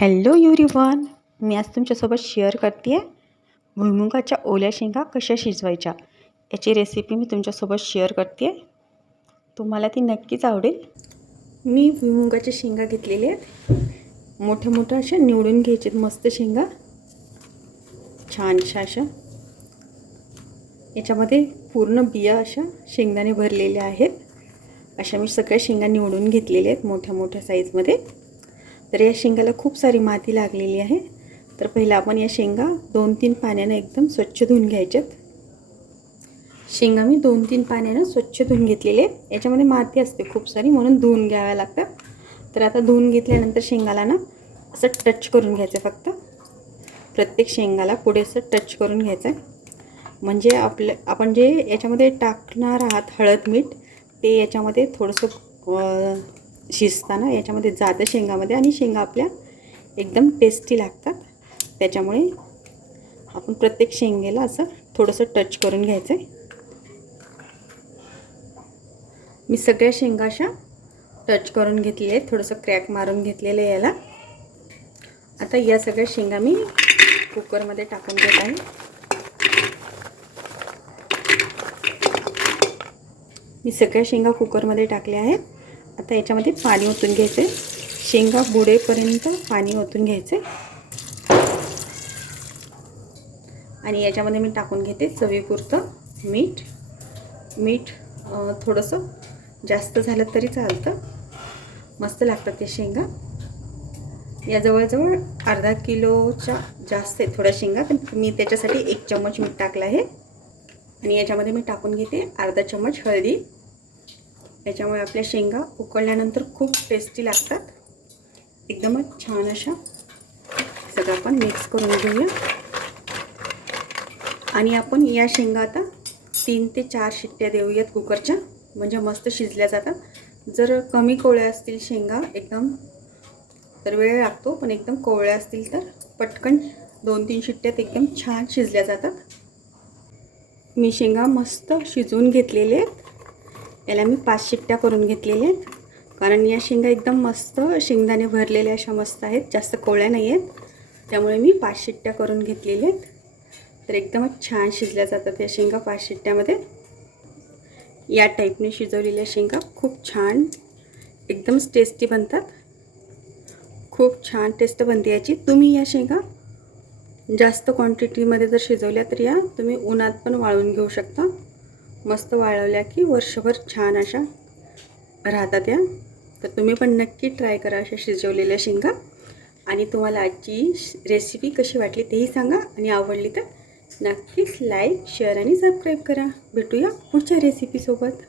Hello युरिवन मी आज तुमच्यासोबत share करते आहे भुईमुगाच्या ओल्या शेंगा कशा शिजवायच्या याची रेसिपी मी तुमच्यासोबत शेअर करते. आहे तुम्हाला ती नक्कीच आवडेल. मी भुईमुगाच्या शेंगा घेतलेल्या आहेत. मोठ्या मोठ्या अशा निवडून घ्यायच्यात मस्त शेंगा. छानशा अशा. याच्यामध्ये पूर्ण बिया अशा शेंगदाणे भरलेल्या आहेत. अशा मी सगळ्या शेंगा निवडून घेतलेल्या आहेत मोठ्या मोठ्या साईजमध्ये तर या शेंगाला खूप सारी माती लागलेली आहे. तर पहिलं आपण या शेंगा दोन तीन पाण्यानं एकदम स्वच्छ धुवून घ्यायच्यात. शेंगा मी दोन तीन पाण्यानं स्वच्छ धुवून घेतलेले याच्यामध्ये माती असते खूप सारी म्हणून धुवून घ्याव्या लागतात. तर आता धुवून घेतल्यानंतर शेंगाला ना असं टच करून घ्यायचं फक्त. प्रत्येक शेंगाला पुढे असं टच करून घ्यायचं. आहे म्हणजे आपलं आपण जे याच्यामध्ये टाकणार आहात हळद मीठ ते याच्यामध्ये थोडंसं शिजताना याच्यामध्ये जातं शेंगामध्ये आणि शेंगा आपल्या एकदम टेस्टी लागतात. त्याच्यामुळे आपण प्रत्येक शेंगेला असं थोडंसं टच करून घ्यायचं आहे मी सगळ्या शेंगा अशा टच करून घेतली आहेत. थोडंसं क्रॅक मारून घेतलेलं आहे याला. आता या सगळ्या शेंगा मी कुकरमध्ये टाकून घेत आहे. मी सगळ्या शेंगा कुकरमध्ये टाकल्या आहेत. आता याच्यामध्ये पाणी ओतून घ्यायचं शेंगा बुडेपर्यंत पाणी ओतून घ्यायचं आणि याच्यामध्ये मी टाकून घेते चवीपुरतं मीठ. मीठ थोडंसं जास्त झालं तरी चालतं. मस्त लागतात ते शेंगा. या जवळजवळ अर्धा किलोच्या जास्त आहे थोड्या शेंगा पण मी त्याच्यासाठी एक चम्मच मीठ टाकलं आहे. आणि याच्यामध्ये मी टाकून घेते अर्धा चम्मच हळदी. त्याच्यामुळे आपल्या शेंगा उकळल्यानंतर खूप टेस्टी लागतात. एकदमच छान अशा. सगळं आपण मिक्स करून घेऊया. आणि आपण या शेंगा आता तीन ते चार शिट्ट्या देऊयात कुकरच्या. म्हणजे मस्त शिजल्या जातात. जर कमी कोवळ्या असतील शेंगा एकदम तर वेळ लागतो पण एकदम कोवळ्या असतील तर पटकन दोन तीन शिट्ट्यात एकदम छान शिजल्या जातात. मी शेंगा मस्त शिजवून घेतलेले आहेत. याला मी पाच शिट्ट्या करून घेतलेल्या आहेत. कारण या शेंगा एकदम मस्त शेंगदाणे भरलेल्या अशा मस्त आहेत. जास्त कोळ्या नाही आहेत त्यामुळे मी पाच शिट्ट्या करून घेतलेल्या आहेत. तर एकदमच छान शिजल्या जातात या शेंगा पाच शिट्ट्यामध्ये. या टाईपने शिजवलेल्या शेंगा खूप छान एकदमच टेस्टी बनतात. खूप छान टेस्ट बनते याची. तुम्ही या शेंगा जास्त क्वांटिटीमध्ये जर शिजवल्या तर या तुम्ही उन्हात पण वाळून घेऊ शकता. मस्त वाळवल्या की वर्षभर छान अशा राहतात या. तर तुम्ही पण नक्की ट्राय करा अशा शिजवलेल्या शेंगा. आणि तुम्हाला आजची रेसिपी कशी वाटली तेही सांगा. आणि आवडली तर नक्कीच लाईक शेअर आणि सबस्क्राईब करा. भेटूया पुढच्या रेसिपीसोबत